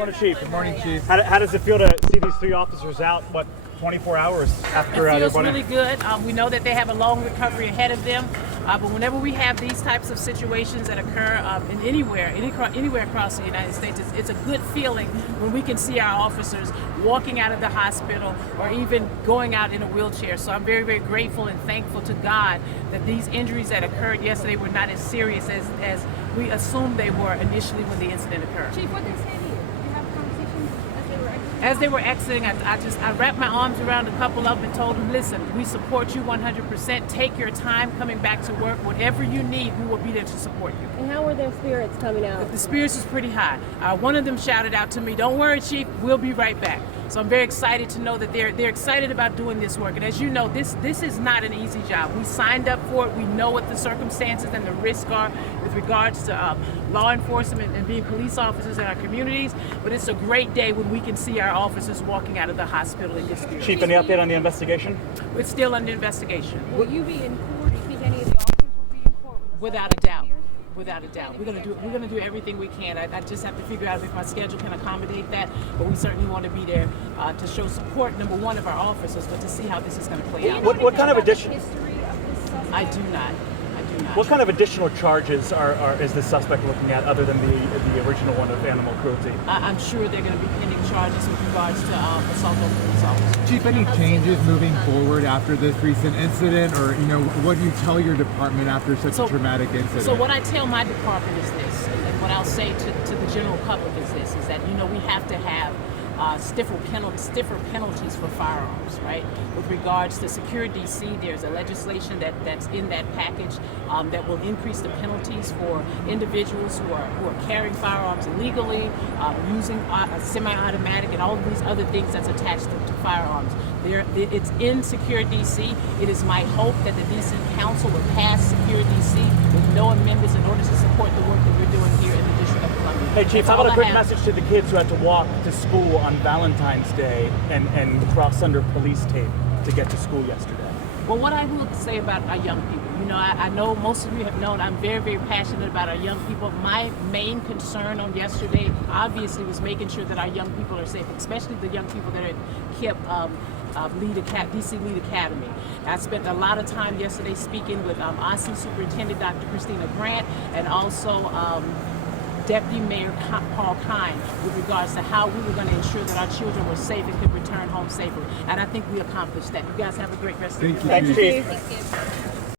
Morning, Chief. Good morning, Chief. How does it feel to see these three officers out, 24 hours after It feels their really good. We know that they have a long recovery ahead of them, but whenever we have these types of situations that occur in anywhere across the United States, it's a good feeling when we can see our officers walking out of the hospital or even going out in a wheelchair. So I'm very, very grateful and thankful to God that these injuries that occurred yesterday were not as serious as we assumed they were initially when the incident occurred. Chief, what did they say to you? Did you have conversations As they were exiting, I wrapped my arms around a couple of them and told them, listen, we support you 100%. Take your time coming back to work. Whatever you need, we will be there to support you. And how were their spirits coming out? The spirits was pretty high. One of them shouted out to me, don't worry, Chief, we'll be right back. So I'm very excited to know that they're excited about doing this work. And as you know, this is not an easy job. We signed up for it. We know what the circumstances and the risks are with regards to law enforcement and being police officers in our communities. But it's a great day when we can see our officers walking out of the hospital in this spirit. Chief, any update on the investigation? It's still under investigation. Will you be in court? Do you think any of the officers will be in court? Without a doubt. Without a doubt. We're gonna do everything we can. I just have to figure out if my schedule can accommodate that, but we certainly want to be there to show support, number one, of our officers, but to see how this is going to play out. What kind of addition? I do not. What kind of additional charges is the suspect looking at other than the original one of animal cruelty? I'm sure they're going to be pending charges with regards to assault on police officers. Chief, any changes moving forward after this recent incident, or what do you tell your department after such a traumatic incident? So what I tell my department is this, and what I'll say to the general public is this: is that we have to have stiffer penalties for firearms, right? With regards to Secure DC, there's a legislation that's in that package that will increase the penalties for individuals who are carrying firearms illegally, using a semi-automatic, and all of these other things that's attached to firearms. It's in Secure DC. It is my hope that the DC Council will pass Secure DC with no amendments in order to support the work that we're doing here in the District of Columbia. Hey, Chief, how about a quick message to the kids who had to walk to school on Valentine's Day and cross under police tape to get to school yesterday? Well, what I will say about our young people, I know most of you have known I'm very, very passionate about our young people. My main concern on yesterday, obviously, was making sure that our young people are safe, especially the young people that are at KIPP, DC Lead Academy. I spent a lot of time yesterday speaking with Austin Superintendent Dr. Christina Grant and also Deputy Mayor Paul Kine with regards to how we were going to ensure that our children were safe and could return home safely. And I think we accomplished that. You guys have a great rest of the day. Thanks, Chief. Thank you.